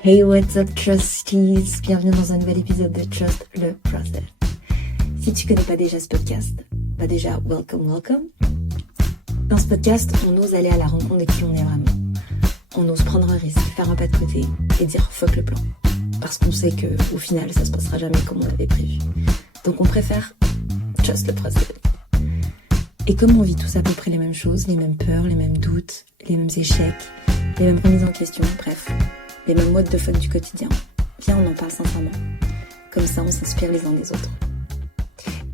Hey, what's up, Trusties? Bienvenue dans un nouvel épisode de Trust le Process. Si tu connais pas déjà ce podcast, bah déjà, welcome. Dans ce podcast, on ose aller à la rencontre de qui on est vraiment. On ose prendre un risque, faire un pas de côté et dire fuck le plan. Parce qu'on sait que, au final, ça se passera jamais comme on l'avait prévu. Donc on préfère Trust le Process. Et comme on vit tous à peu près les mêmes choses, les mêmes peurs, les mêmes doutes, les mêmes échecs, les mêmes remises en question, bref, les mêmes what the fuck du quotidien, viens, on en parle sincèrement. Comme ça, on s'inspire les uns des autres.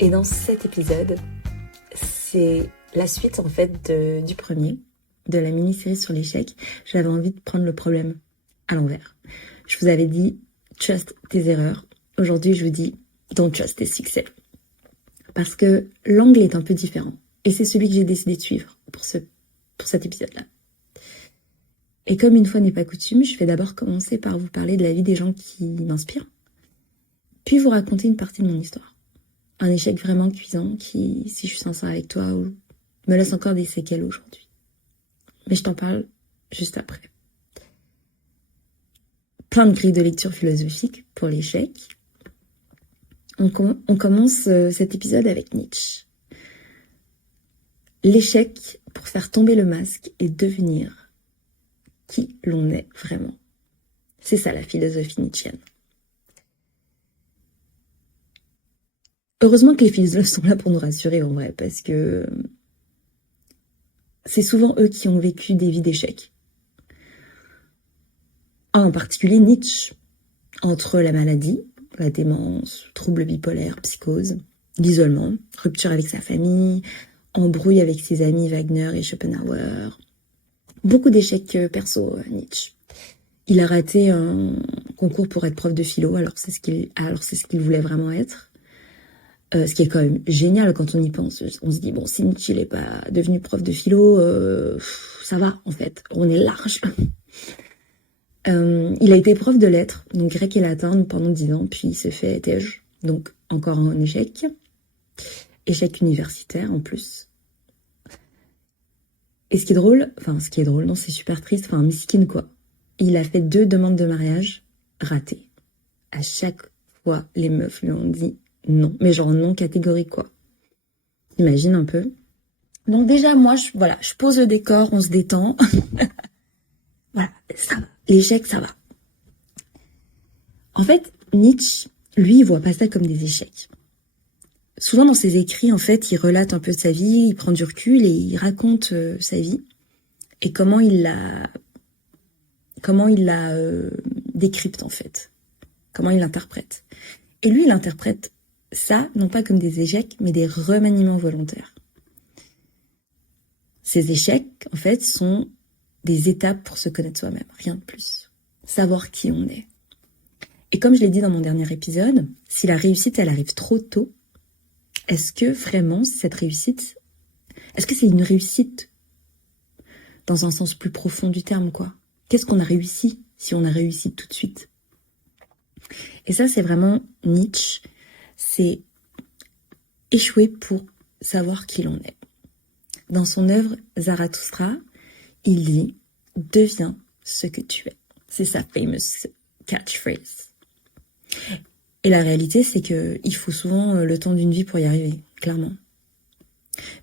Et dans cet épisode, c'est la suite en fait du premier, de la mini-série sur l'échec. J'avais envie de prendre le problème à l'envers. Je vous avais dit, trust tes erreurs. Aujourd'hui, je vous dis, don't trust tes succès. Parce que l'angle est un peu différent. Et c'est celui que j'ai décidé de suivre pour cet épisode-là. Et comme une fois n'est pas coutume, je vais d'abord commencer par vous parler de la vie des gens qui m'inspirent, puis vous raconter une partie de mon histoire. Un échec vraiment cuisant qui, si je suis sincère avec toi, me laisse encore des séquelles aujourd'hui. Mais je t'en parle juste après. Plein de grilles de lecture philosophique pour l'échec. On commence cet épisode avec Nietzsche. L'échec pour faire tomber le masque et devenir qui l'on est vraiment. C'est ça la philosophie nietzschienne. Heureusement que les philosophes sont là pour nous rassurer en vrai, parce que c'est souvent eux qui ont vécu des vies d'échecs. En particulier Nietzsche, entre la maladie, la démence, troubles bipolaires, psychose, l'isolement, rupture avec sa famille, embrouille avec ses amis Wagner et Schopenhauer. Beaucoup d'échecs perso, Nietzsche. Il a raté un concours pour être prof de philo, alors c'est ce qu'il voulait vraiment être. Ce qui est quand même génial quand on y pense. On se dit, bon, si Nietzsche n'est pas devenu prof de philo, ça va en fait, on est large. Il a été prof de lettres, donc grec et latin pendant 10 ans, puis il s'est fait TEJ, donc encore un échec. Échec universitaire en plus. Et ce qui est drôle, non, c'est super triste, miskin quoi. Il a fait 2 demandes de mariage ratées. À chaque fois, les meufs lui ont dit non, mais genre non catégorique quoi. Imagine un peu. Donc déjà, moi, je pose le décor, on se détend. Voilà, ça va. L'échec, ça va. En fait, Nietzsche, lui, il voit pas ça comme des échecs. Souvent dans ses écrits, en fait, il relate un peu de sa vie, il prend du recul et il raconte sa vie et comment il la décrypte en fait, comment il l'interprète. Et lui, il interprète ça non pas comme des échecs, mais des remaniements volontaires. Ces échecs, en fait, sont des étapes pour se connaître soi-même, rien de plus. Savoir qui on est. Et comme je l'ai dit dans mon dernier épisode, si la réussite, elle arrive trop tôt, est-ce que vraiment cette réussite, est-ce que c'est une réussite dans un sens plus profond du terme, quoi? Qu'est-ce qu'on a réussi si on a réussi tout de suite? Et ça, c'est vraiment Nietzsche, c'est échouer pour savoir qui l'on est. Dans son œuvre Zarathustra, il dit « Deviens ce que tu es ». C'est sa famous catchphrase. Et la réalité, c'est qu'il faut souvent le temps d'une vie pour y arriver, clairement.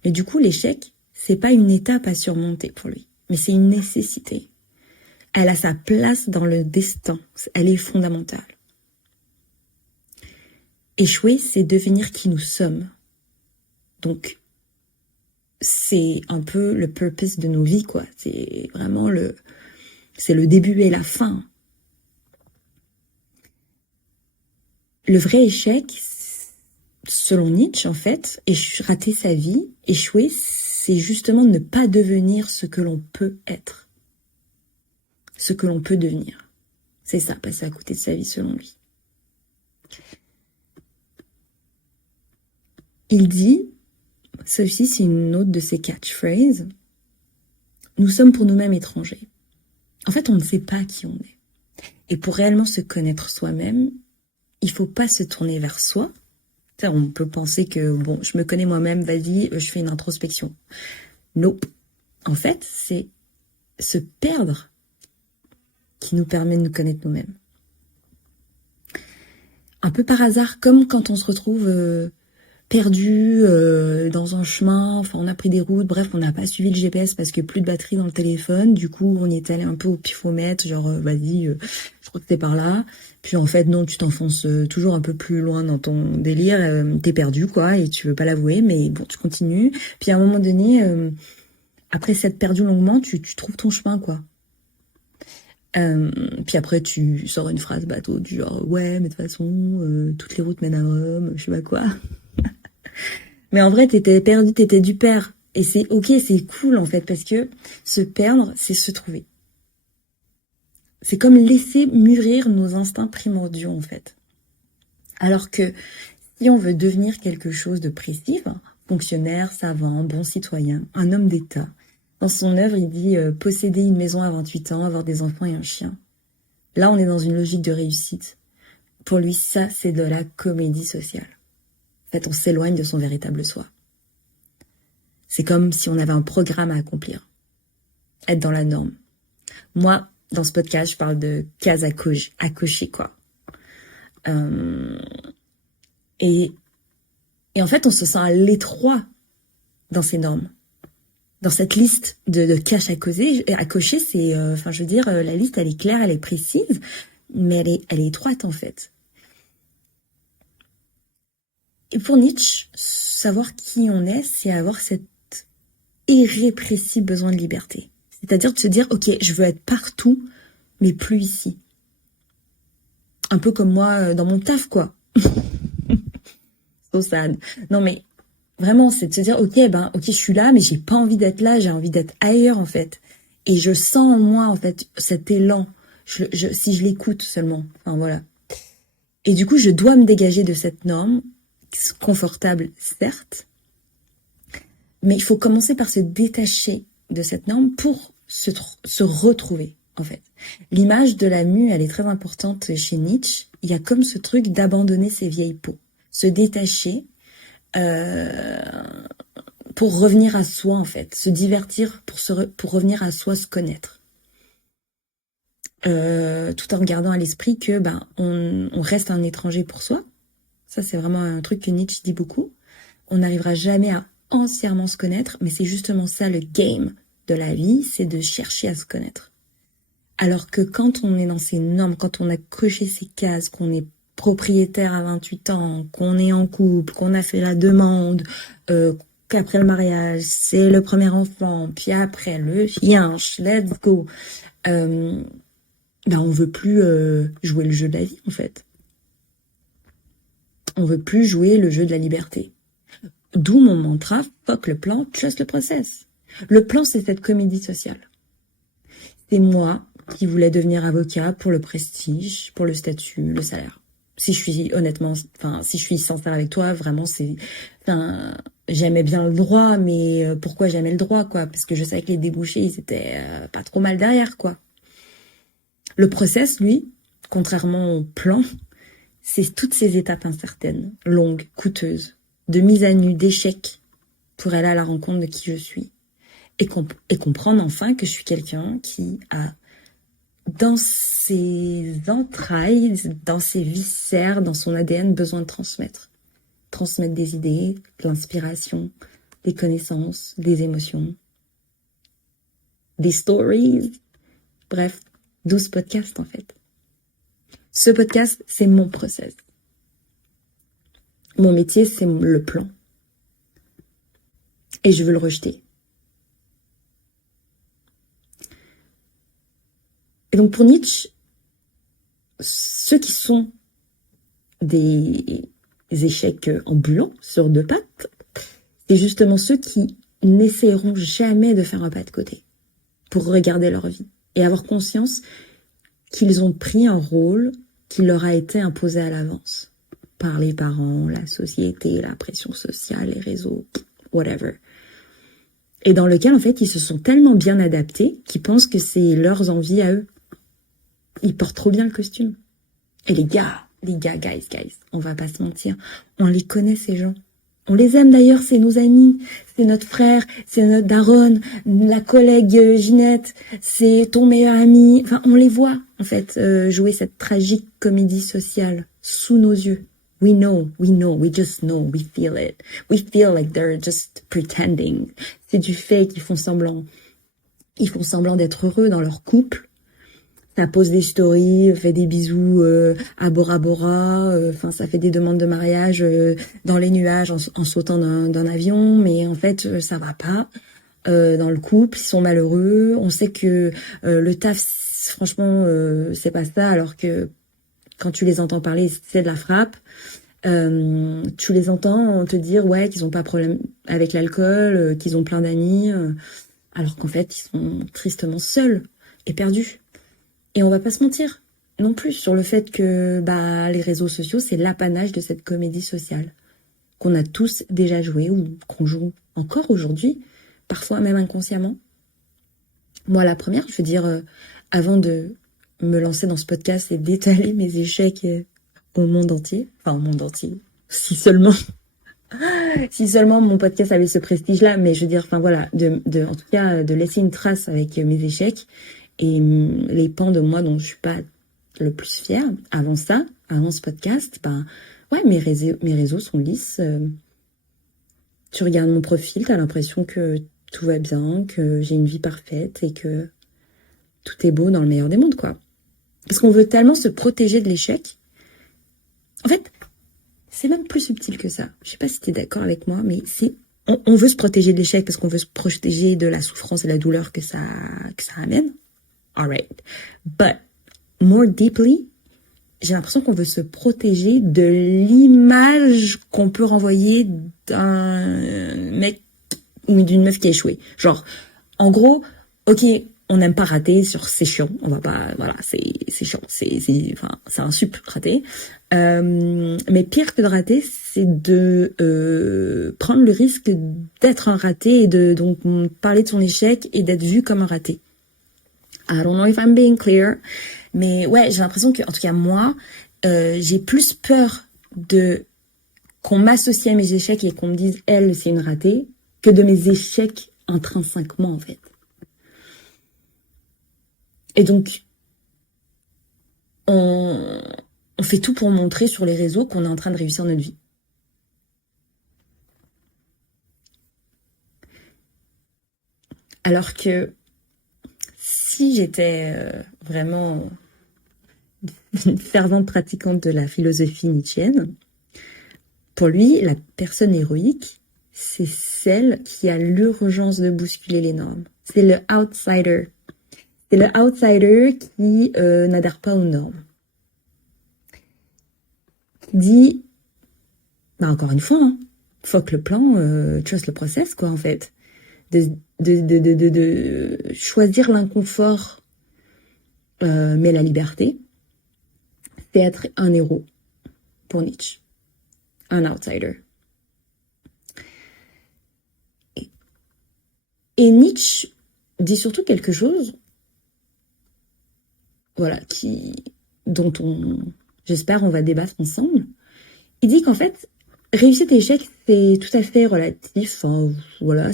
Mais du coup, l'échec, c'est pas une étape à surmonter pour lui, mais c'est une nécessité. Elle a sa place dans le destin, elle est fondamentale. Échouer, c'est devenir qui nous sommes. Donc, c'est un peu le purpose de nos vies, quoi. C'est vraiment c'est le début et la fin. Le vrai échec, selon Nietzsche, en fait, rater sa vie, échouer, c'est justement ne pas devenir ce que l'on peut être. Ce que l'on peut devenir. C'est ça, passer à côté de sa vie, selon lui. Il dit, ceci c'est une autre de ses catchphrases, nous sommes pour nous-mêmes étrangers. En fait, on ne sait pas qui on est. Et pour réellement se connaître soi-même, il faut pas se tourner vers soi. On peut penser que, bon, je me connais moi-même, vas-y, je fais une introspection. Nope. En fait, c'est se perdre qui nous permet de nous connaître nous-mêmes. Un peu par hasard, comme quand on se retrouve perdu dans un chemin, enfin on a pris des routes, bref, on n'a pas suivi le GPS parce que plus de batterie dans le téléphone, du coup on y est allé un peu au pifomètre, genre vas-y, je crois que t'es par là, puis en fait non, tu t'enfonces toujours un peu plus loin dans ton délire, t'es perdu quoi, et tu veux pas l'avouer, mais bon, tu continues, puis à un moment donné, après s'être perdu longuement, tu trouves ton chemin quoi. Puis après tu sors une phrase bateau du genre ouais mais de toute façon toutes les routes mènent à Rome, je sais pas quoi. Mais en vrai t'étais perdu, t'étais du père. Et c'est ok, c'est cool en fait, parce que se perdre, c'est se trouver. C'est comme laisser mûrir nos instincts primordiaux en fait. Alors que si on veut devenir quelque chose de précis, fonctionnaire, savant, bon citoyen, un homme d'État, dans son œuvre il dit posséder une maison à 28 ans, avoir des enfants et un chien. Là on est dans une logique de réussite. Pour lui ça c'est de la comédie sociale. En fait, on s'éloigne de son véritable soi. C'est comme si on avait un programme à accomplir. Être dans la norme. Moi, dans ce podcast, je parle de cases à cocher, quoi. Et en fait, on se sent à l'étroit dans ces normes. Dans cette liste de cases à cocher, c'est... je veux dire, la liste, elle est claire, elle est précise, mais elle est étroite, en fait. Et pour Nietzsche, savoir qui on est, c'est avoir cet irrépressible besoin de liberté. C'est-à-dire de se dire, ok, je veux être partout, mais plus ici. Un peu comme moi dans mon taf, quoi. So sad. Non, mais vraiment, c'est de se dire, ok, je suis là, mais j'ai pas envie d'être là, j'ai envie d'être ailleurs, en fait. Et je sens en moi, en fait, cet élan, si je l'écoute seulement. Enfin, voilà. Et du coup, je dois me dégager de cette norme, confortable, certes, mais il faut commencer par se détacher de cette norme pour se retrouver, en fait. L'image de la mue, elle est très importante chez Nietzsche. Il y a comme ce truc d'abandonner ses vieilles peaux, se détacher pour revenir à soi, en fait, se divertir pour revenir à soi, se connaître. Tout en gardant à l'esprit que on reste un étranger pour soi. Ça, c'est vraiment un truc que Nietzsche dit beaucoup. On n'arrivera jamais à entièrement se connaître, mais c'est justement ça le game de la vie, c'est de chercher à se connaître. Alors que quand on est dans ces normes, quand on a coché ces cases, qu'on est propriétaire à 28 ans, qu'on est en couple, qu'on a fait la demande, qu'après le mariage, c'est le premier enfant, puis après le chien, let's go, on veut plus jouer le jeu de la vie, en fait. On veut plus jouer le jeu de la liberté. D'où mon mantra, fuck le plan, trust le process. Le plan, c'est cette comédie sociale. C'est moi qui voulais devenir avocat pour le prestige, pour le statut, le salaire. Si je suis sincère avec toi, vraiment, j'aimais bien le droit, mais pourquoi j'aimais le droit, quoi? Parce que je savais que les débouchés, ils étaient pas trop mal derrière, quoi. Le process, lui, contrairement au plan, c'est toutes ces étapes incertaines, longues, coûteuses, de mise à nu, d'échecs, pour aller à la rencontre de qui je suis. Et comprendre enfin que je suis quelqu'un qui a, dans ses entrailles, dans ses viscères, dans son ADN, besoin de transmettre. Transmettre des idées, de l'inspiration, des connaissances, des émotions, des stories. Bref, 12 podcasts en fait. Ce podcast, c'est mon process. Mon métier, c'est le plan. Et je veux le rejeter. Et donc pour Nietzsche, ceux qui sont des échecs ambulants sur deux pattes, c'est justement ceux qui n'essaieront jamais de faire un pas de côté pour regarder leur vie et avoir conscience qu'ils ont pris un rôle qui leur a été imposé à l'avance par les parents, la société, la pression sociale, les réseaux, whatever. Et dans lequel, en fait, ils se sont tellement bien adaptés qu'ils pensent que c'est leurs envies à eux. Ils portent trop bien le costume. Et les gars, guys, on va pas se mentir, on les connaît ces gens. On les aime d'ailleurs, c'est nos amis, c'est notre frère, c'est notre daronne, la collègue Ginette, c'est ton meilleur ami. Enfin, on les voit, en fait, jouer cette tragique comédie sociale sous nos yeux. We know, we just know, we feel it. We feel like they're just pretending. C'est du fait qu'ils font semblant. Ils font semblant d'être heureux dans leur couple. Ça pose des stories, fait des bisous à Bora Bora, enfin ça fait des demandes de mariage dans les nuages en sautant d'un avion, mais en fait ça va pas dans le couple, ils sont malheureux. On sait que le taf, franchement, c'est pas ça, alors que quand tu les entends parler, c'est de la frappe. Tu les entends te dire ouais qu'ils ont pas de problème avec l'alcool, qu'ils ont plein d'amis, alors qu'en fait ils sont tristement seuls et perdus. Et on va pas se mentir non plus sur le fait que les réseaux sociaux, c'est l'apanage de cette comédie sociale qu'on a tous déjà joué ou qu'on joue encore aujourd'hui, parfois même inconsciemment. Moi, la première, je veux dire, avant de me lancer dans ce podcast et d'étaler mes échecs au monde entier, enfin au monde entier, si seulement mon podcast avait ce prestige-là, mais je veux dire, enfin voilà, en tout cas, de laisser une trace avec mes échecs et les pans de moi dont je suis pas le plus fière. Avant ce podcast, ouais, mes réseaux sont lisses. Tu regardes mon profil, t'as l'impression que tout va bien, que j'ai une vie parfaite et que tout est beau dans le meilleur des mondes, quoi. Parce qu'on veut tellement se protéger de l'échec. En fait, c'est même plus subtil que ça. Je sais pas si t'es d'accord avec moi, mais on veut se protéger de l'échec parce qu'on veut se protéger de la souffrance et la douleur que ça amène. Alright. But more deeply, j'ai l'impression qu'on veut se protéger de l'image qu'on peut renvoyer d'un mec ou d'une meuf qui a échoué. Genre, en gros, ok, on n'aime pas rater, c'est chiant, on va pas, voilà, c'est chiant, c'est un sup raté. Mais pire que de rater, c'est de prendre le risque d'être un raté et de donc parler de son échec et d'être vu comme un raté. I don't know if I'm being clear, mais ouais, j'ai l'impression que, en tout cas moi, j'ai plus peur de qu'on m'associe à mes échecs et qu'on me dise elle c'est une ratée que de mes échecs intrinsèquement en fait. Et donc on fait tout pour montrer sur les réseaux qu'on est en train de réussir notre vie. Alors que si j'étais vraiment une fervente pratiquante de la philosophie nietzschéenne, pour lui, la personne héroïque, c'est celle qui a l'urgence de bousculer les normes. C'est le outsider. C'est le outsider qui n'adhère pas aux normes. Qui dit, encore une fois, fuck le plan, trust le process, quoi, en fait. De choisir l'inconfort, mais la liberté, c'est être un héros pour Nietzsche. Un outsider. Et Nietzsche dit surtout quelque chose, voilà, dont j'espère, on va débattre ensemble. Il dit qu'en fait, réussite et échec, c'est tout à fait relatif. Enfin, voilà,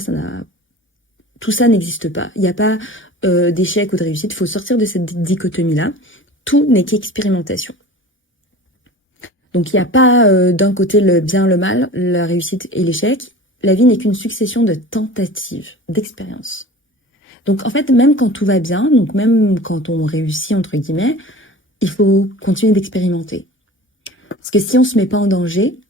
tout ça n'existe pas. Il n'y a pas d'échec ou de réussite. Il faut sortir de cette dichotomie-là. Tout n'est qu'expérimentation. Donc il n'y a pas d'un côté le bien, le mal, la réussite et l'échec. La vie n'est qu'une succession de tentatives, d'expériences. Donc en fait, même quand tout va bien, donc même quand on réussit, entre guillemets, il faut continuer d'expérimenter. Parce que si on ne se met pas en danger,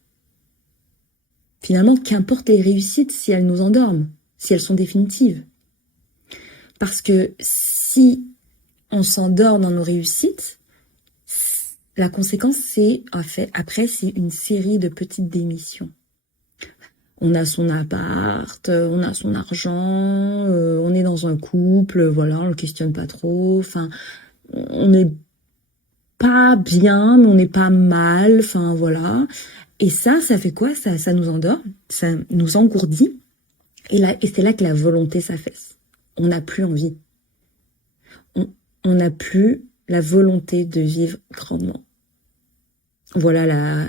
finalement, qu'importe les réussites si elles nous endorment, si elles sont définitives. Parce que si on s'endort dans nos réussites, la conséquence, c'est, en fait, après, c'est une série de petites démissions. On a son appart, on a son argent, on est dans un couple, voilà, on le questionne pas trop, enfin, on n'est pas bien, mais on n'est pas mal, enfin, voilà. Et ça fait quoi? Ça nous endort, ça nous engourdit, et c'est là que la volonté s'affaisse. On n'a plus envie. On n'a plus la volonté de vivre grandement. Voilà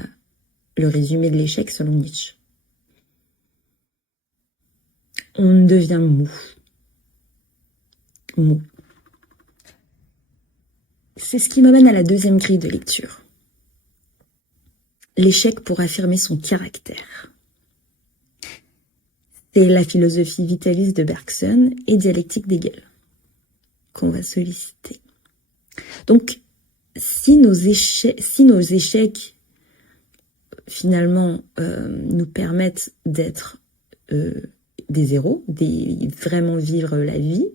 le résumé de l'échec selon Nietzsche. On devient mou. c'est ce qui m'amène à la deuxième grille de lecture. L'échec pour affirmer son caractère. C'est la philosophie vitaliste de Bergson et dialectique d'Hegel qu'on va solliciter. Donc, si nos échecs finalement nous permettent d'être des héros, vraiment vivre la vie,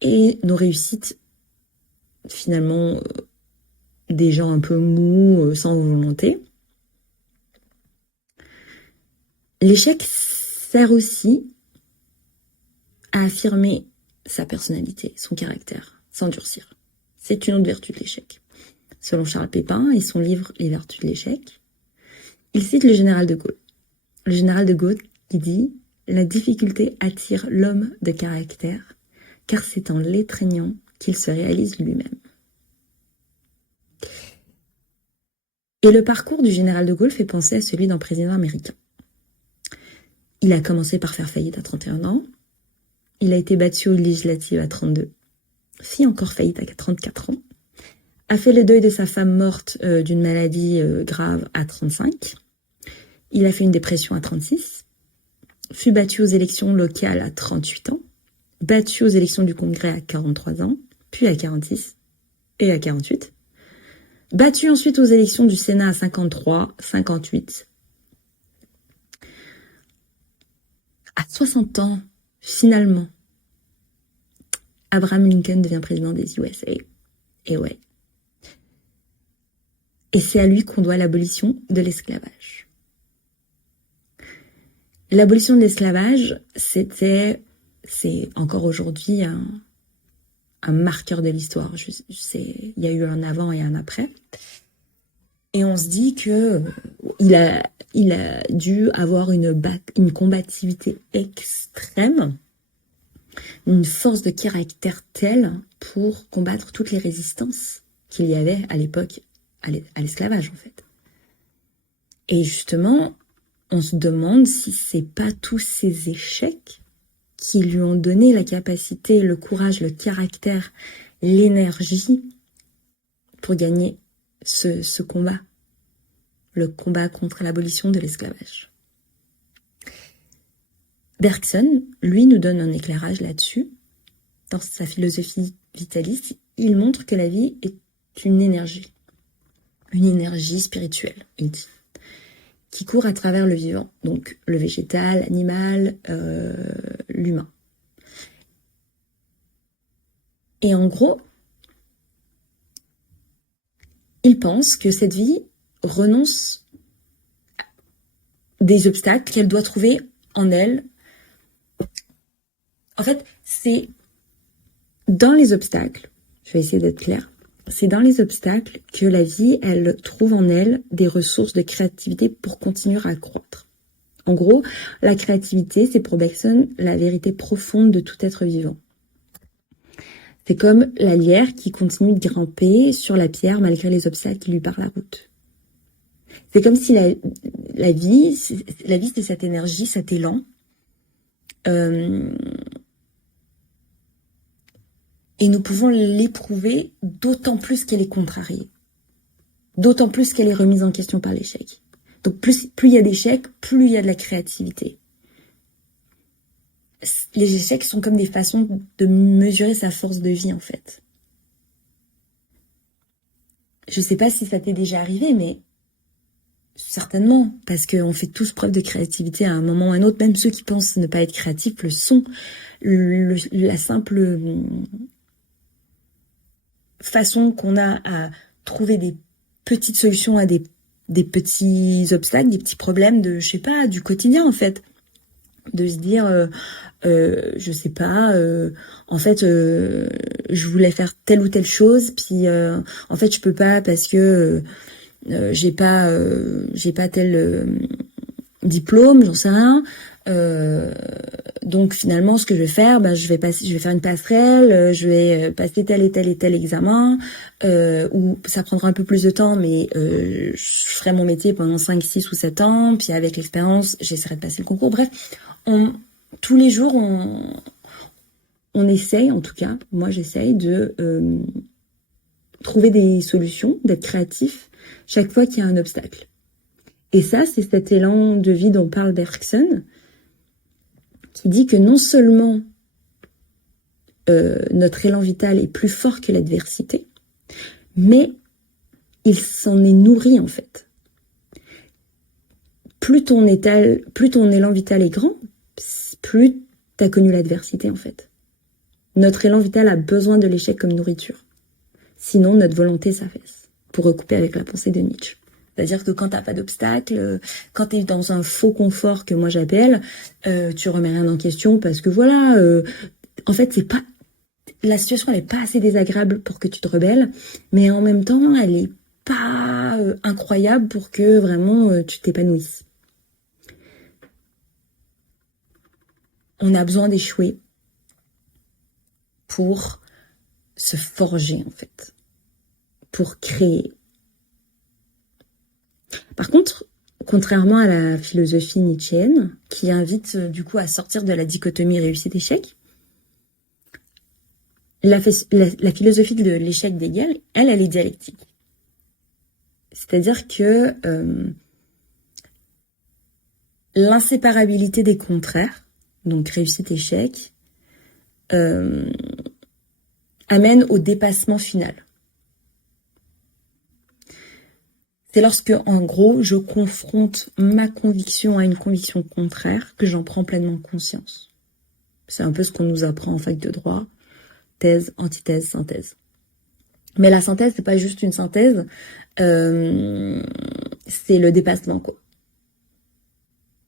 et nos réussites finalement des gens un peu mous, sans volonté, l'échec sert aussi à affirmer sa personnalité, son caractère, s'endurcir. C'est une autre vertu de l'échec. Selon Charles Pépin et son livre Les vertus de l'échec, il cite le général de Gaulle. Le général de Gaulle qui dit « La difficulté attire l'homme de caractère, car c'est en l'étreignant qu'il se réalise lui-même. » Et le parcours du général de Gaulle fait penser à celui d'un président américain. Il a commencé par faire faillite à 31 ans, il a été battu aux législatives à 32, fit encore faillite à 34 ans, a fait le deuil de sa femme morte d'une maladie grave à 35, il a fait une dépression à 36, fut battu aux élections locales à 38 ans, battu aux élections du Congrès à 43 ans, puis à 46 et à 48, battu ensuite aux élections du Sénat à 53, 58. À 60 ans, finalement, Abraham Lincoln devient président des USA. Et ouais. Et c'est à lui qu'on doit l'abolition de l'esclavage. L'abolition de l'esclavage, c'est encore aujourd'hui un marqueur de l'histoire. Il y a eu un avant et un après. Et on se dit que il a dû avoir une combativité extrême, une force de caractère telle pour combattre toutes les résistances qu'il y avait à l'époque à l'esclavage en fait. Et justement, on se demande si c'est pas tous ces échecs qui lui ont donné la capacité, le courage, le caractère, l'énergie pour gagner ce combat, le combat contre l'abolition de l'esclavage. Bergson, lui, nous donne un éclairage là-dessus. Dans sa philosophie vitaliste, il montre que la vie est une énergie spirituelle, il dit, qui court à travers le vivant, donc le végétal, l'animal, l'humain. Et en gros, il pense que cette vie renonce des obstacles qu'elle doit trouver en elle. En fait, c'est dans les obstacles, je vais essayer d'être claire, c'est dans les obstacles que la vie, elle trouve en elle des ressources de créativité pour continuer à croître. En gros, la créativité, c'est pour Bergson la vérité profonde de tout être vivant. C'est comme la lierre qui continue de grimper sur la pierre malgré les obstacles qui lui barrent la route. C'est comme si la vie, c'est cette énergie, cet élan. Et nous pouvons l'éprouver d'autant plus qu'elle est contrariée. D'autant plus qu'elle est remise en question par l'échec. Donc plus il y a d'échecs, plus il y a de la créativité. Les échecs sont comme des façons de mesurer sa force de vie en fait. Je sais pas si ça t'est déjà arrivé, mais certainement, parce qu'on fait tous preuve de créativité à un moment ou à un autre, même ceux qui pensent ne pas être créatifs le sont. La simple façon qu'on a à trouver des petites solutions à des petits obstacles, des petits problèmes de, je sais pas, du quotidien en fait. De se dire, je sais pas, en fait, je voulais faire telle ou telle chose, puis en fait je peux pas parce que j'ai pas tel diplôme, j'en sais rien. Donc finalement, ce que je vais faire, je vais faire une passerelle, je vais passer tel et tel examen, où ça prendra un peu plus de temps, mais je ferai mon métier pendant 5, 6 ou 7 ans, puis avec l'expérience, j'essaierai de passer le concours. Bref, tous les jours, on essaye, en tout cas, moi j'essaye de trouver des solutions, d'être créatif chaque fois qu'il y a un obstacle. Et ça, c'est cet élan de vie dont parle Bergson, qui dit que non seulement notre élan vital est plus fort que l'adversité, mais il s'en est nourri en fait. Plus ton élan vital est grand, plus tu as connu l'adversité en fait. Notre élan vital a besoin de l'échec comme nourriture. Sinon, notre volonté s'affaisse, pour recouper avec la pensée de Nietzsche. C'est-à-dire que quand t'as pas d'obstacle, quand t'es dans un faux confort que moi j'appelle, tu remets rien en question parce que voilà, en fait c'est pas, la situation elle est pas assez désagréable pour que tu te rebelles, mais en même temps elle est pas incroyable pour que vraiment tu t'épanouisses. On a besoin d'échouer pour se forger en fait, pour créer. Par contre, contrairement à la philosophie nietzschéenne, qui invite du coup à sortir de la dichotomie réussite-échec, la philosophie de l'échec d'Hegel, elle est dialectique. C'est-à-dire que l'inséparabilité des contraires, donc réussite-échec, amène au dépassement final. C'est lorsque, en gros, je confronte ma conviction à une conviction contraire que j'en prends pleinement conscience. C'est un peu ce qu'on nous apprend en fac de droit. Thèse, antithèse, synthèse. Mais la synthèse, c'est pas juste une synthèse, c'est le dépassement, quoi.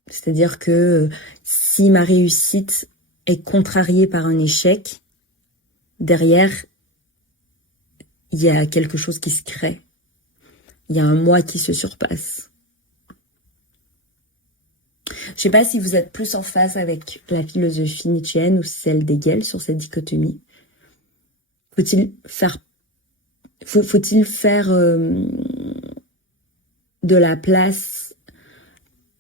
C'est-à-dire que si ma réussite est contrariée par un échec, derrière, il y a quelque chose qui se crée. Il y a un moi qui se surpasse. Je sais pas si vous êtes plus en phase avec la philosophie nietzschéenne ou celle d'Hegel sur cette dichotomie. Faut-il faire de la place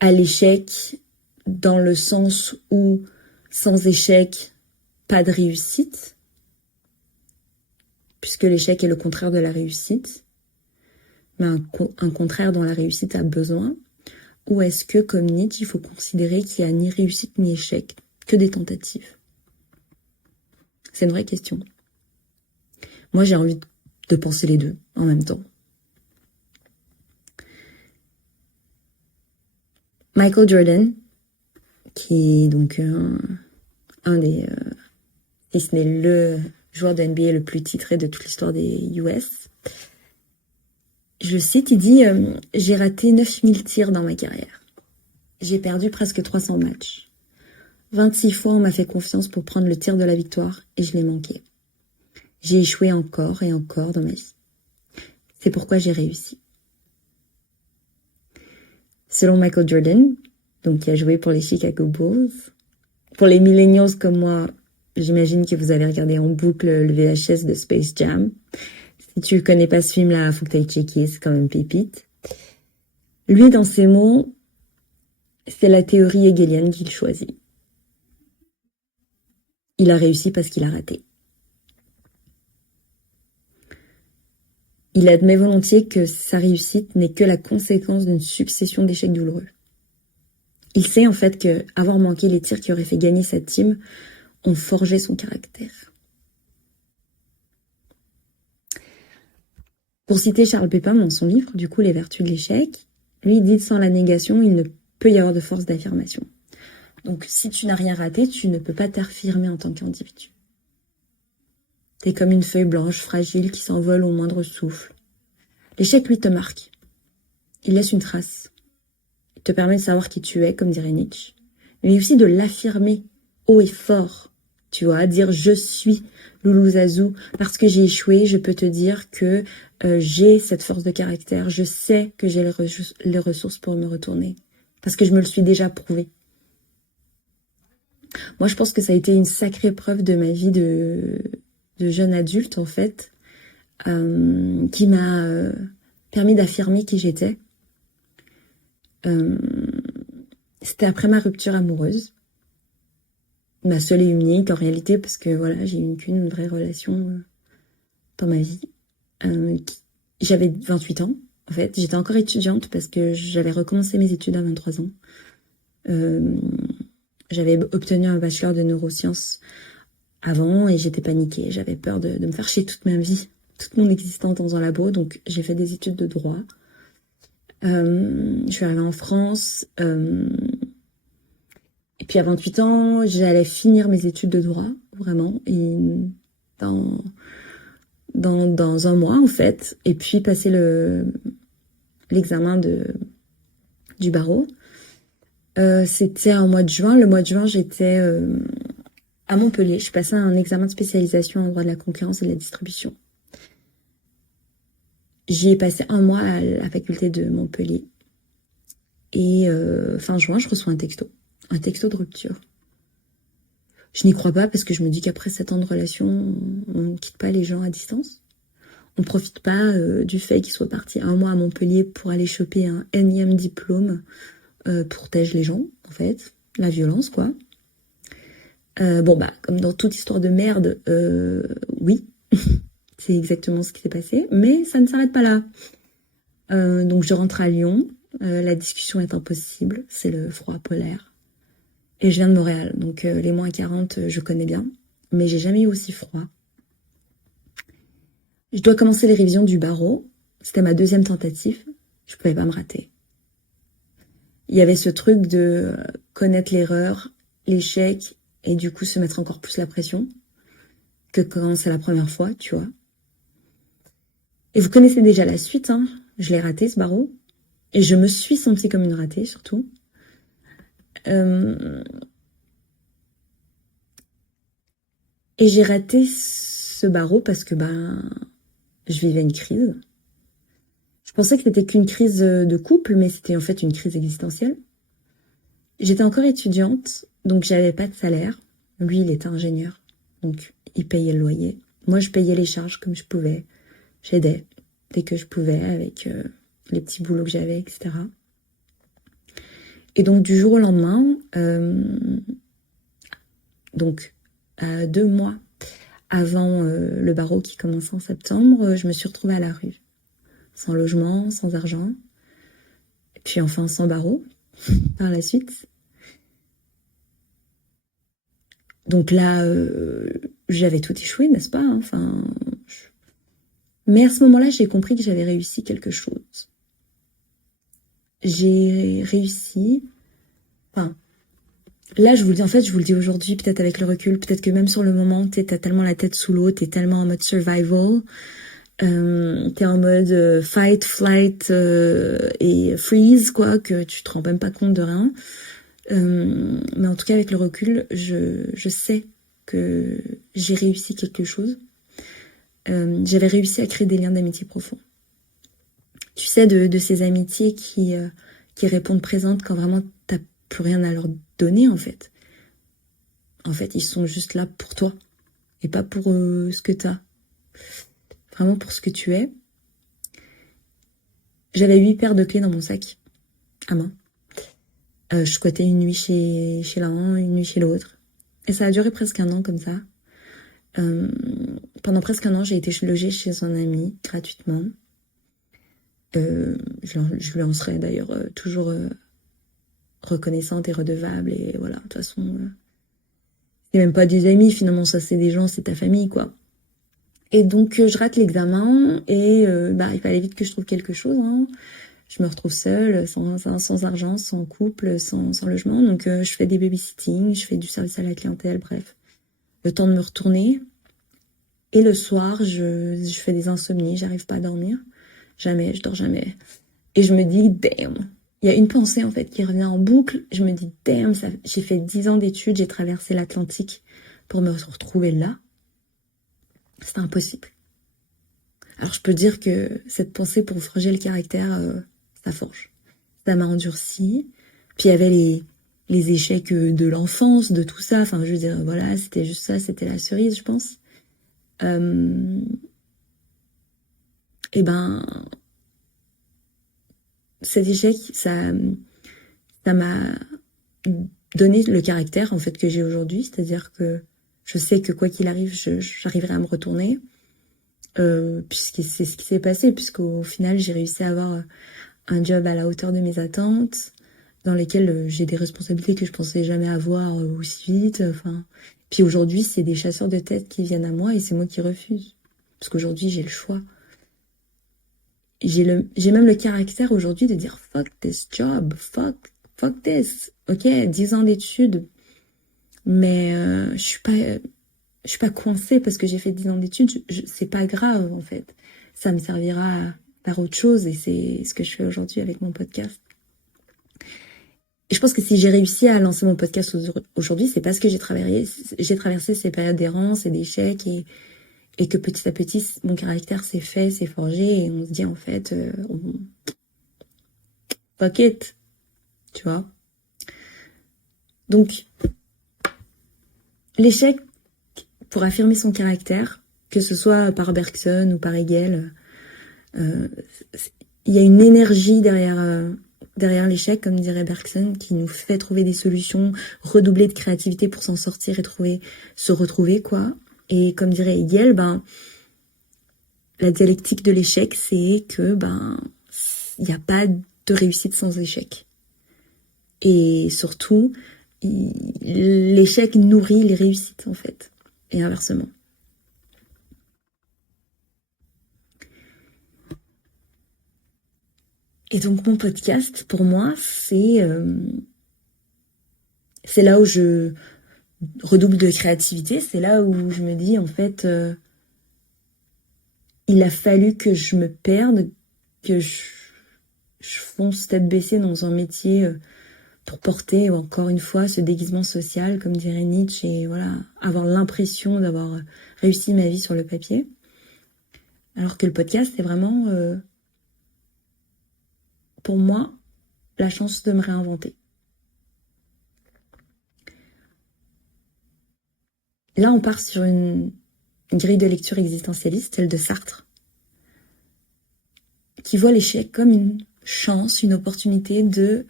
à l'échec dans le sens où sans échec, pas de réussite, puisque l'échec est le contraire de la réussite, mais un contraire dont la réussite a besoin, ou est-ce que, comme Nietzsche, il faut considérer qu'il n'y a ni réussite ni échec, que des tentatives? C'est une vraie question. Moi, j'ai envie de penser les deux en même temps. Michael Jordan, qui est donc un des, si ce n'est le joueur de NBA le plus titré de toute l'histoire des US, je le cite, il dit « J'ai raté 9000 tirs dans ma carrière. J'ai perdu presque 300 matchs. 26 fois, on m'a fait confiance pour prendre le tir de la victoire et je l'ai manqué. J'ai échoué encore et encore dans ma vie. C'est pourquoi j'ai réussi. » Selon Michael Jordan, donc qui a joué pour les Chicago Bulls, pour les millennials comme moi, j'imagine que vous avez regardé en boucle le VHS de Space Jam. Si tu connais pas ce film-là, faut que tu ailles checker, c'est quand même pépite. Lui, dans ses mots, c'est la théorie hegelienne qu'il choisit. Il a réussi parce qu'il a raté. Il admet volontiers que sa réussite n'est que la conséquence d'une succession d'échecs douloureux. Il sait en fait que avoir manqué les tirs qui auraient fait gagner sa team ont forgé son caractère. Pour citer Charles Pépin dans son livre, du coup, Les vertus de l'échec, lui dit sans la négation, il ne peut y avoir de force d'affirmation. Donc, si tu n'as rien raté, tu ne peux pas t'affirmer en tant qu'individu. T'es comme une feuille blanche, fragile, qui s'envole au moindre souffle. L'échec, lui, te marque. Il laisse une trace. Il te permet de savoir qui tu es, comme dirait Nietzsche. Mais aussi de l'affirmer haut et fort. Tu vois, dire « je suis Loulou Zazou ». Parce que j'ai échoué, je peux te dire que j'ai cette force de caractère. Je sais que j'ai les ressources pour me retourner. Parce que je me le suis déjà prouvé. Moi, je pense que ça a été une sacrée preuve de ma vie de jeune adulte, en fait, qui m'a permis d'affirmer qui j'étais. C'était après ma rupture amoureuse. Ma seule et unique, en réalité, parce que voilà, j'ai eu qu'une vraie relation dans ma vie. J'avais 28 ans, en fait. J'étais encore étudiante parce que j'avais recommencé mes études à 23 ans. J'avais obtenu un bachelor de neurosciences avant et j'étais paniquée. J'avais peur de me faire chier toute ma vie, toute mon existence dans un labo. Donc, j'ai fait des études de droit. Je suis arrivée en France. Et puis, à 28 ans, j'allais finir mes études de droit, vraiment. Et dans un mois, en fait. Et puis, passer l'examen du barreau. C'était en mois de juin. Le mois de juin, j'étais à Montpellier. Je passais un examen de spécialisation en droit de la concurrence et de la distribution. J'y ai passé un mois à la faculté de Montpellier. Et fin juin, je reçois un texto de rupture. Je n'y crois pas parce que je me dis qu'après 7 ans de relation, on ne quitte pas les gens à distance. On ne profite pas du fait qu'ils soient partis un mois à Montpellier pour aller choper un énième diplôme pour tège les gens, en fait. La violence, quoi. Comme dans toute histoire de merde, oui, c'est exactement ce qui s'est passé, mais ça ne s'arrête pas là. Donc je rentre à Lyon, la discussion est impossible, c'est le froid polaire. Et je viens de Montréal, donc les moins 40, je connais bien, mais j'ai jamais eu aussi froid. Je dois commencer les révisions du barreau, c'était ma 2e tentative, je pouvais pas me rater. Il y avait ce truc de connaître l'erreur, l'échec, et du coup se mettre encore plus la pression que quand c'est la première fois, tu vois. Et vous connaissez déjà la suite, hein. Je l'ai raté, ce barreau. Et je me suis sentie comme une ratée, surtout. Et j'ai raté ce barreau parce que je vivais une crise. Je pensais que c'était qu'une crise de couple, mais c'était en fait une crise existentielle. J'étais encore étudiante, donc j'avais pas de salaire. Lui, il était ingénieur, donc il payait le loyer. Moi, je payais les charges comme je pouvais. J'aidais dès que je pouvais avec les petits boulots que j'avais, etc. Et donc, du jour au lendemain, 2 mois avant le barreau qui commençait en septembre, je me suis retrouvée à la rue. Sans logement, sans argent. Et puis enfin, sans barreau, par la suite. Donc là, j'avais tout échoué, n'est-ce pas, hein, enfin... Mais à ce moment-là, j'ai compris que j'avais réussi quelque chose. J'ai réussi... Enfin, là, je vous le dis aujourd'hui, peut-être avec le recul, peut-être que même sur le moment, t'as tellement la tête sous l'eau, t'es tellement en mode survival, t'es en mode fight, flight et freeze, quoi, que tu te rends même pas compte de rien. Mais en tout cas, avec le recul, je sais que j'ai réussi quelque chose. J'avais réussi à créer des liens d'amitié profonds. Tu sais, de ces amitiés qui répondent présentes quand vraiment t'as plus rien à leur donner, en fait. En fait, ils sont juste là pour toi et pas pour ce que t'as. Vraiment pour ce que tu es. J'avais 8 paires de clés dans mon sac à main. Je squattais une nuit chez l'un, une nuit chez l'autre. Et ça a duré presque 1 an comme ça. Pendant presque 1 an, j'ai été logée chez un ami gratuitement. Je lui en serai d'ailleurs toujours reconnaissante et redevable. Et voilà, de toute façon, c'est même pas des amis finalement, ça c'est des gens, c'est ta famille quoi. Et donc je rate l'examen et il fallait vite que je trouve quelque chose. Hein. Je me retrouve seule, sans argent, sans couple, sans logement. Donc je fais des babysitting, je fais du service à la clientèle, bref. Le temps de me retourner. Et le soir, je fais des insomnies, j'arrive pas à dormir. Jamais, je dors jamais. Et je me dis, damn. Il y a une pensée en fait qui revient en boucle. Je me dis, damn, j'ai fait 10 ans d'études, j'ai traversé l'Atlantique pour me retrouver là. C'est impossible. Alors je peux dire que cette pensée pour forger le caractère, ça forge. Ça m'a endurci. Puis il y avait les échecs de l'enfance, de tout ça. Enfin, je veux dire, voilà, c'était juste ça, c'était la cerise, je pense. Cet échec, ça m'a donné le caractère en fait que j'ai aujourd'hui, c'est-à-dire que je sais que quoi qu'il arrive, j'arriverai à me retourner. puisque c'est ce qui s'est passé, puisqu'au final, j'ai réussi à avoir un job à la hauteur de mes attentes, dans lesquels j'ai des responsabilités que je pensais jamais avoir aussi vite. Enfin, puis aujourd'hui, c'est des chasseurs de tête qui viennent à moi et c'est moi qui refuse. Parce qu'aujourd'hui, j'ai le choix. J'ai même le caractère aujourd'hui de dire fuck this job, fuck this. Ok, 10 ans d'études, mais je suis pas coincée parce que j'ai fait 10 ans d'études. C'est pas grave en fait. Ça me servira à faire autre chose et c'est ce que je fais aujourd'hui avec mon podcast. Et je pense que si j'ai réussi à lancer mon podcast aujourd'hui, c'est parce que j'ai traversé ces périodes d'errance et d'échecs et que petit à petit, mon caractère s'est forgé et on se dit en fait, fuck it, tu vois. Donc, l'échec, pour affirmer son caractère, que ce soit par Bergson ou par Hegel, il y a une énergie derrière l'échec, comme dirait Bergson, qui nous fait trouver des solutions, redoubler de créativité pour s'en sortir et se retrouver, quoi. Et comme dirait Hegel, la dialectique de l'échec, c'est que, il n'y a pas de réussite sans échec. Et surtout, l'échec nourrit les réussites, en fait. Et inversement. Et donc, mon podcast, pour moi, c'est là où je redouble de créativité. C'est là où je me dis, en fait, il a fallu que je me perde, que je fonce tête baissée dans un métier pour porter, encore une fois, ce déguisement social, comme dirait Nietzsche, et voilà, avoir l'impression d'avoir réussi ma vie sur le papier. Alors que le podcast, c'est vraiment, pour moi, la chance de me réinventer. Là, on part sur une grille de lecture existentialiste, celle de Sartre, qui voit l'échec comme une chance, une opportunité de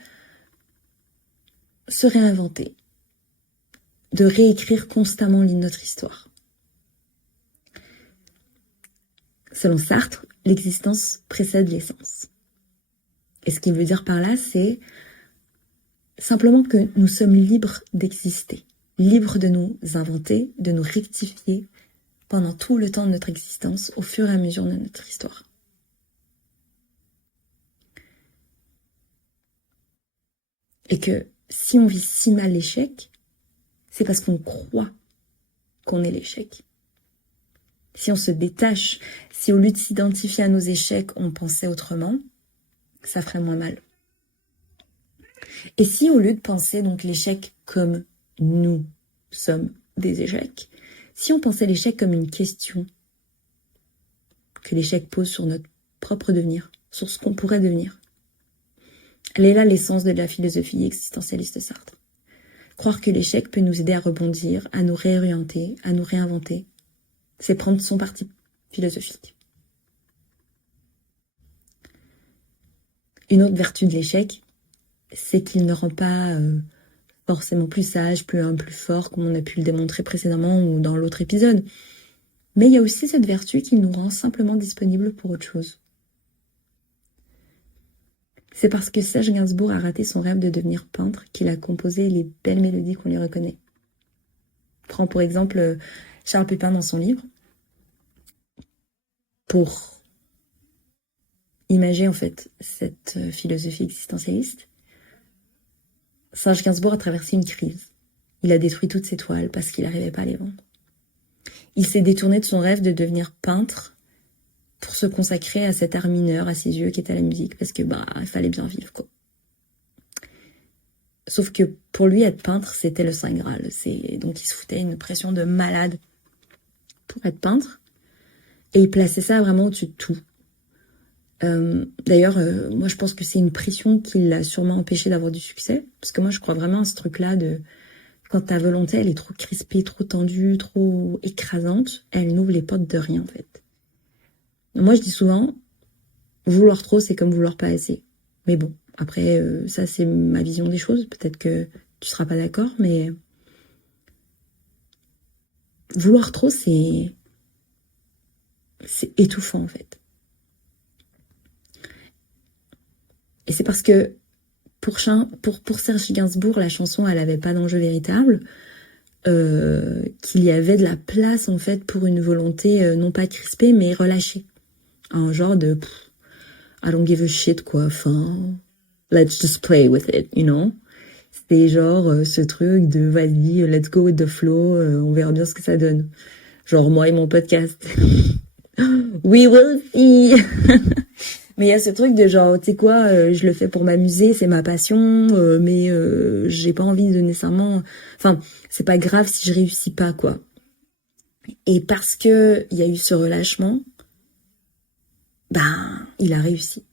se réinventer, de réécrire constamment notre histoire. Selon Sartre, l'existence précède l'essence. Et ce qu'il veut dire par là, c'est simplement que nous sommes libres d'exister, libres de nous inventer, de nous rectifier pendant tout le temps de notre existence, au fur et à mesure de notre histoire. Et que si on vit si mal l'échec, c'est parce qu'on croit qu'on est l'échec. Si on se détache, si au lieu de s'identifier à nos échecs, on pensait autrement, ça ferait moins mal. Et si au lieu de penser donc l'échec comme nous sommes des échecs, si on pensait l'échec comme une question que l'échec pose sur notre propre devenir, sur ce qu'on pourrait devenir, elle est là l'essence de la philosophie existentialiste de Sartre. Croire que l'échec peut nous aider à rebondir, à nous réorienter, à nous réinventer, c'est prendre son parti philosophique. Une autre vertu de l'échec, c'est qu'il ne rend pas forcément plus sage, plus humble, plus fort, comme on a pu le démontrer précédemment ou dans l'autre épisode. Mais il y a aussi cette vertu qui nous rend simplement disponibles pour autre chose. C'est parce que Serge Gainsbourg a raté son rêve de devenir peintre qu'il a composé les belles mélodies qu'on lui reconnaît. Prends pour exemple Charles Pépin dans son livre. Pour imager en fait cette philosophie existentialiste, Serge Gainsbourg a traversé une crise. Il a détruit toutes ses toiles parce qu'il n'arrivait pas à les vendre. Il s'est détourné de son rêve de devenir peintre pour se consacrer à cet art mineur à ses yeux qui était la musique, parce que il fallait bien vivre, quoi. Sauf que pour lui, être peintre, c'était le Saint Graal. Donc il se foutait une pression de malade pour être peintre, et il plaçait ça vraiment au-dessus de tout. D'ailleurs, moi je pense que c'est une pression qui l'a sûrement empêché d'avoir du succès, parce que moi je crois vraiment à ce truc-là de quand ta volonté elle est trop crispée, trop tendue, trop écrasante, elle n'ouvre les portes de rien en fait. Moi, je dis souvent, vouloir trop, c'est comme vouloir pas assez. Mais bon, après, ça, c'est ma vision des choses. Peut-être que tu seras pas d'accord, mais vouloir trop, c'est c'est étouffant en fait. Et c'est parce que pour Serge Gainsbourg, la chanson elle avait pas d'enjeu véritable, qu'il y avait de la place en fait pour une volonté non pas crispée mais relâchée. Un genre de I don't give a shit quoi, enfin let's just play with it, you know. C'était genre ce truc de vas-y, let's go with the flow, on verra bien ce que ça donne. Genre moi et mon podcast. We will see. Mais il y a ce truc de genre, tu sais quoi, je le fais pour m'amuser, c'est ma passion, mais j'ai pas envie de nécessairement... Enfin, c'est pas grave si je réussis pas, quoi. Et parce que il y a eu ce relâchement, ben, il a réussi.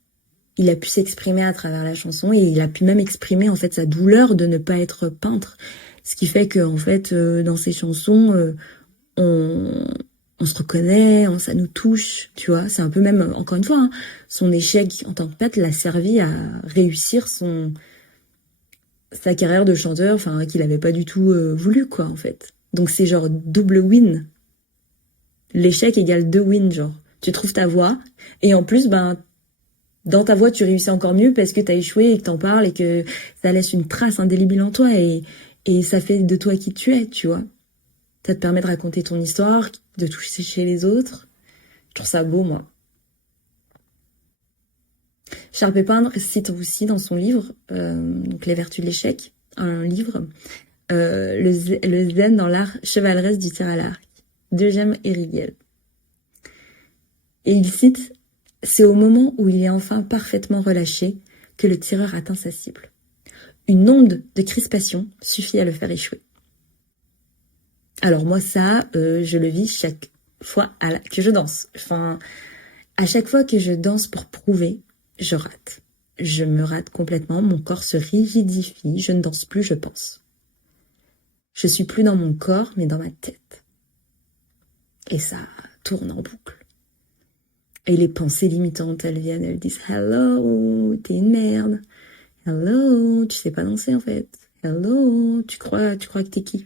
Il a pu s'exprimer à travers la chanson et il a pu même exprimer en fait sa douleur de ne pas être peintre. Ce qui fait que en fait, dans ses chansons, on se reconnaît, ça nous touche, tu vois. C'est un peu même, encore une fois, hein, son échec en tant que peintre l'a servi à réussir sa carrière de chanteur, enfin, qu'il avait pas du tout voulu, quoi, en fait. Donc c'est genre double win. L'échec égale 2 wins, genre. Tu trouves ta voix, et en plus, ben, dans ta voix, tu réussis encore mieux parce que t'as échoué et que t'en parles et que ça laisse une trace indélébile en toi et ça fait de toi qui tu es, tu vois. Ça te permet de raconter ton histoire, de toucher chez les autres. Je trouve ça beau, moi. Charles Pépin cite aussi dans son livre, donc Les Vertus de l'échec, un livre, le zen dans l'art chevaleresque du tir à l'arc, d'Eugène Rivière. Et il cite « C'est au moment où il est enfin parfaitement relâché que le tireur atteint sa cible. Une onde de crispation suffit à le faire échouer. » Alors moi ça, je le vis chaque fois que je danse. Enfin, à chaque fois que je danse pour prouver, je rate. Je me rate complètement, mon corps se rigidifie, je ne danse plus, je pense. Je suis plus dans mon corps, mais dans ma tête. Et ça tourne en boucle. Et les pensées limitantes, elles viennent, elles disent « Hello, t'es une merde. Hello, tu sais pas danser en fait. Hello, tu crois que t'es qui ?»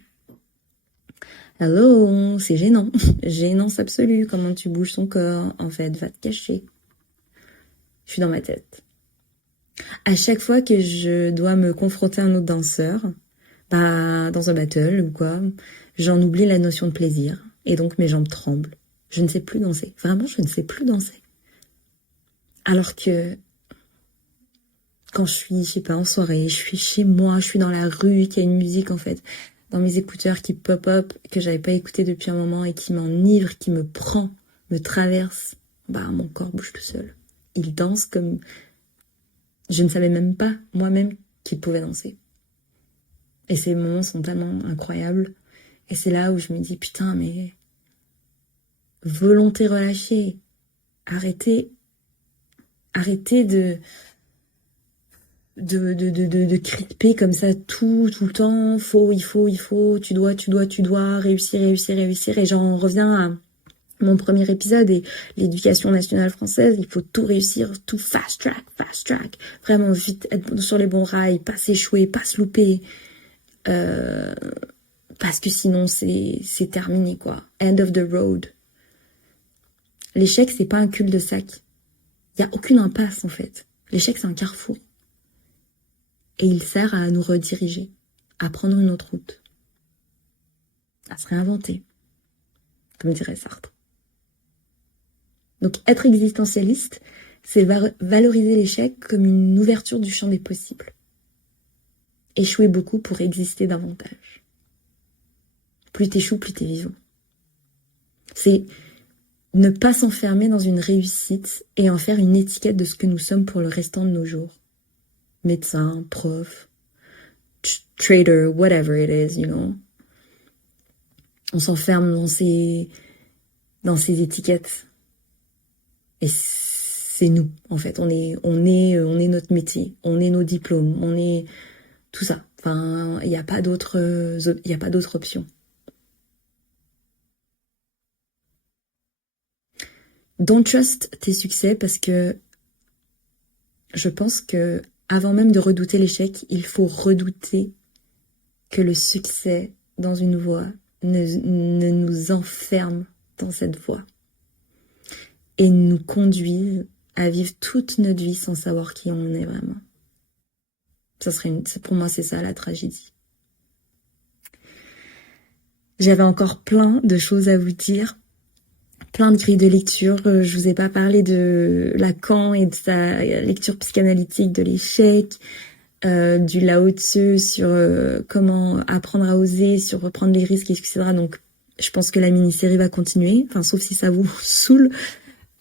Hello, c'est gênant. Gênance absolue, comment tu bouges ton corps. En fait, va te cacher. Je suis dans ma tête. À chaque fois que je dois me confronter à un autre danseur, bah, dans un battle ou quoi, j'en oublie la notion de plaisir. Et donc mes jambes tremblent. Je ne sais plus danser. Vraiment, je ne sais plus danser. Alors que quand je suis, je sais pas, en soirée, je suis chez moi, je suis dans la rue, qu'il y a une musique en fait, dans mes écouteurs qui pop-up, que j'avais pas écouté depuis un moment et qui m'enivre, qui me prend, me traverse, bah mon corps bouge tout seul. Il danse comme... Je ne savais même pas, moi-même, qu'il pouvait danser. Et ces moments sont tellement incroyables. Et c'est là où je me dis, putain, mais... Volonté relâchée. Arrêtez de crisper comme ça tout le temps, il faut, tu dois, réussir, et j'en reviens à mon premier épisode et l'éducation nationale française, il faut tout réussir, tout fast track, vraiment vite, être sur les bons rails, pas s'échouer, pas se louper, parce que sinon c'est terminé quoi, end of the road. L'échec c'est pas un cul-de-sac, il y a aucune impasse en fait, l'échec c'est un carrefour. Et il sert à nous rediriger, à prendre une autre route, à se réinventer, comme dirait Sartre. Donc être existentialiste, c'est valoriser l'échec comme une ouverture du champ des possibles. Échouer beaucoup pour exister davantage. Plus t'échoues, plus t'es vivant. C'est ne pas s'enfermer dans une réussite et en faire une étiquette de ce que nous sommes pour le restant de nos jours. Médecin, prof, trader, whatever it is, you know. On s'enferme dans ces étiquettes. Et c'est nous, en fait. On est notre métier. On est nos diplômes. On est tout ça. Enfin, il n'y a pas d'autre option. Don't trust tes succès parce que je pense que avant même de redouter l'échec, il faut redouter que le succès dans une voie ne nous enferme dans cette voie. et nous conduisent à vivre toute notre vie sans savoir qui on est vraiment. Pour moi, c'est ça la tragédie. J'avais encore plein de choses à vous dire, plein de grilles de lecture. Je vous ai pas parlé de Lacan et de sa lecture psychanalytique de l'échec, du Lao Tzu sur comment apprendre à oser, sur reprendre les risques, etc. Donc, je pense que la mini-série va continuer, enfin, sauf si ça vous saoule.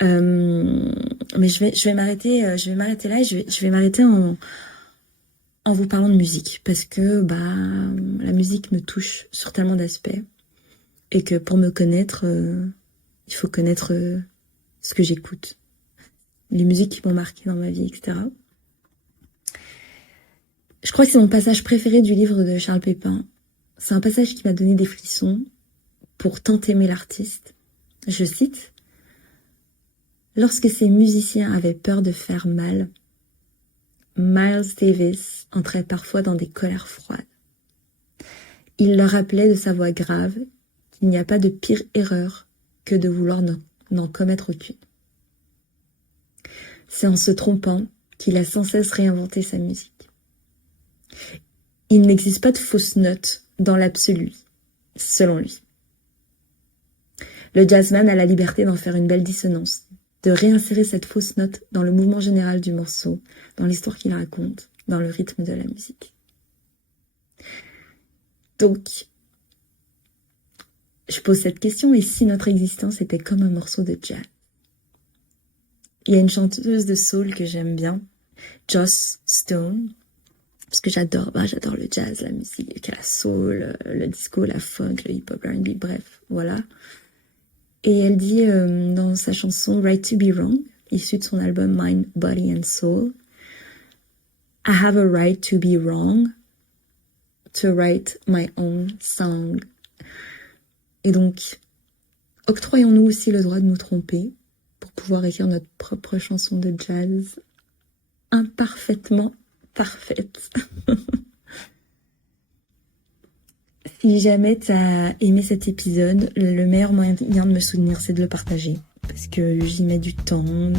Mais je vais m'arrêter là et je vais m'arrêter en vous parlant de musique, parce que la musique me touche sur tellement d'aspects et que pour me connaître, il faut connaître ce que j'écoute, les musiques qui m'ont marqué dans ma vie, etc. Je crois que c'est mon passage préféré du livre de Charles Pépin. C'est un passage qui m'a donné des frissons pour tant aimer l'artiste. Je cite: « Lorsque ces musiciens avaient peur de faire mal, Miles Davis entrait parfois dans des colères froides. Il leur rappelait de sa voix grave qu'il n'y a pas de pire erreur que de vouloir n'en commettre aucune. C'est en se trompant qu'il a sans cesse réinventé sa musique. Il n'existe pas de fausses notes dans l'absolu, selon lui. Le jazzman a la liberté d'en faire une belle dissonance, de réinsérer cette fausse note dans le mouvement général du morceau, dans l'histoire qu'il raconte, dans le rythme de la musique. » Donc, je pose cette question, et si notre existence était comme un morceau de jazz? Il y a une chanteuse de soul que j'aime bien, Joss Stone, parce que j'adore le jazz, la musique, la soul, le disco, la funk, le hip-hop, le R&B, bref, voilà. Et elle dit dans sa chanson Right to be Wrong, issue de son album Mind, Body and Soul, I have a right to be wrong, to write my own song. Et donc, octroyons-nous aussi le droit de nous tromper pour pouvoir écrire notre propre chanson de jazz imparfaitement parfaite. Si jamais t'as aimé cet épisode, le meilleur moyen de me soutenir, c'est de le partager. Parce que j'y mets du temps,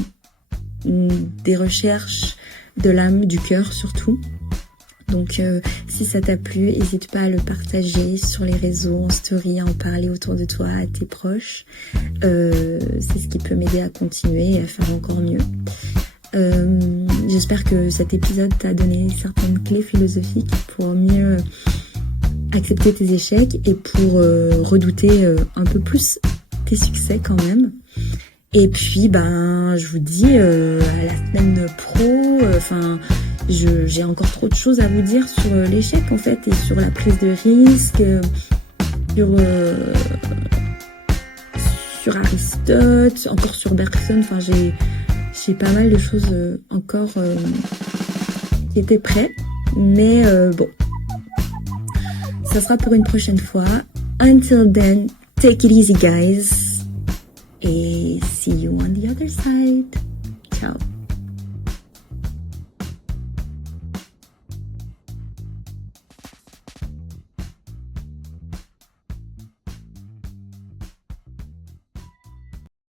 des recherches, de l'âme, du cœur surtout. Donc si ça t'a plu, n'hésite pas à le partager sur les réseaux, en story, à en parler autour de toi, à tes proches. C'est ce qui peut m'aider à continuer et à faire encore mieux. J'espère que cet épisode t'a donné certaines clés philosophiques pour mieux accepter tes échecs et pour redouter un peu plus tes succès quand même. Et puis je vous dis à la semaine pro. J'ai encore trop de choses à vous dire sur l'échec en fait, et sur la prise de risque, sur Aristote, encore sur Bergson. Enfin j'ai pas mal de choses encore qui étaient prêtes, mais bon, ça sera pour une prochaine fois. Until then, take it easy guys, et see you on the other side. Ciao.